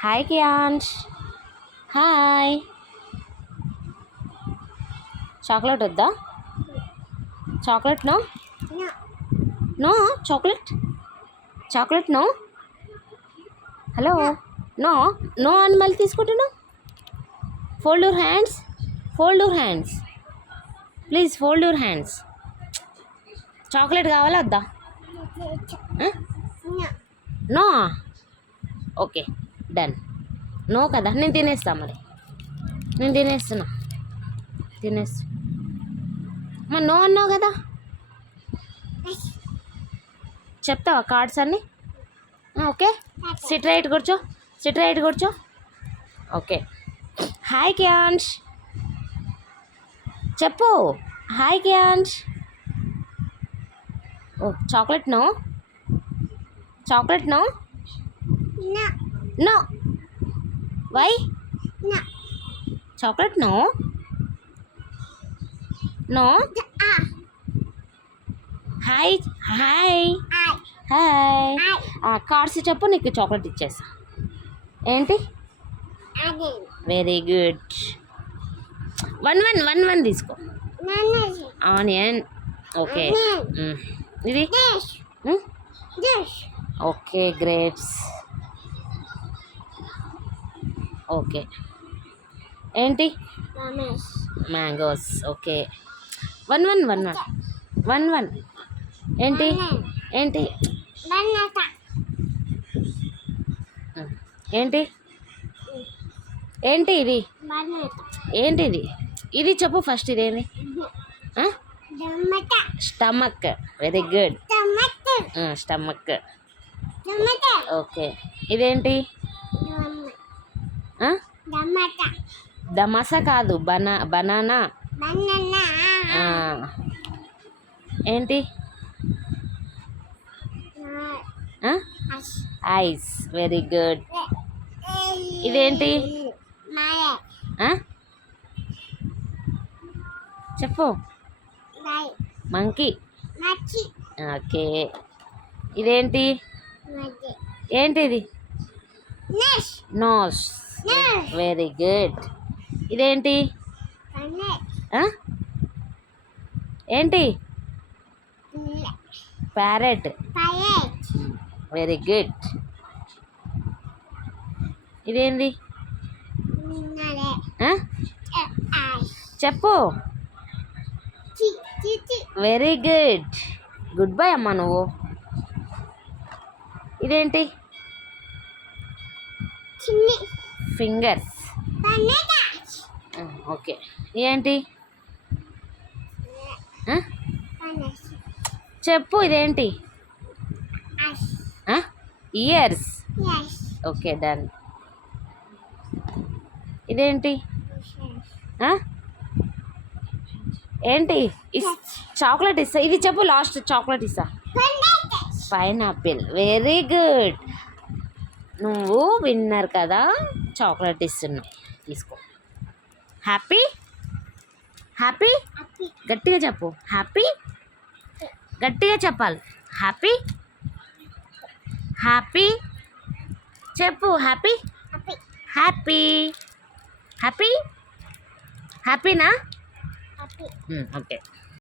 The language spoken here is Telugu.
హాయ్ కియాన్ష్. హాయ్. చాక్లెట్ వద్దా? Chocolate no no chocolate chocolate no. Hello no no అని మళ్ళీ తీసుకుంటున్నా. Fold your hands, fold your hands please, fold your hands. Chocolate కావాలా వద్దా? నో. Okay done. నో కదా, నేను తినేస్తా. మరి నేను తినేస్తున్నా. మరి నో అన్నావు కదా, చెప్తావా కార్డ్స్ అన్నీ? ఓకే, సిట్ రైట్ కూర్చో, సిట్ రైట్ కూర్చో. ఓకే. హాయ్ కియాన్ష్ చెప్పు. Hi Kiansh. Oh chocolate no, chocolate no no. Why? Chocolate no no. Hi hi hi. Cards చెప్పు, నీకు చాక్లెట్ ఇచ్చేస్తా. ఏంటి? Very good. వన్ తీసుకో. ఆనియన్. ఓకే. ఇది ఓకే. గ్రేప్స్. ఓకే. ఏంటి? మ్యాంగోస్. ఓకే. వన్. ఏంటి? ఏంటి? ఏంటి? ఏంటి ఇది? ఏంటిది? ఇది చెప్పు ఫస్ట్. ఇదేంది? Stomach. Very good. Stomach. Okay. ఇదేంటి? దమస కాదు, బనానా. ఏంటి? ఐస్. Very good. ఇదేంటి? చెప్పు. మంకీ. ఓకే. ఇదేంటి? ఏంటిది? నోస్. Very good. ఇదేంటి? ఏంటి? ప్యారెట్. Very good. ఇదేంటి? చెప్పు. Very good. గుడ్ బై అమ్మా నువ్వు. ఇదేంటి? ఫింగర్స్. ఓకే. ఏంటి? చెప్పు. ఇదేంటి? ఇయర్స్. Okay done. ఇదేంటి? ఏంటి? చాక్లెట్ ఇస్తా. ఇది చెప్పు లాస్ట్. చాక్లెట్ ఇస్తా. పైనాపిల్. Very good. నువ్వు విన్నర్ కదా, చాక్లెట్ ఇస్తున్నావు. తీసుకో. హ్యాపీ. హ్యాపీ. గట్టిగా చెప్పు. హ్యాపీ. గట్టిగా చెప్పాలి. హ్యాపీ. హ్యాపీ చెప్పు. హ్యాపీ. హ్యాపీ. హ్యాపీ. హ్యాపీనా? ఓకే.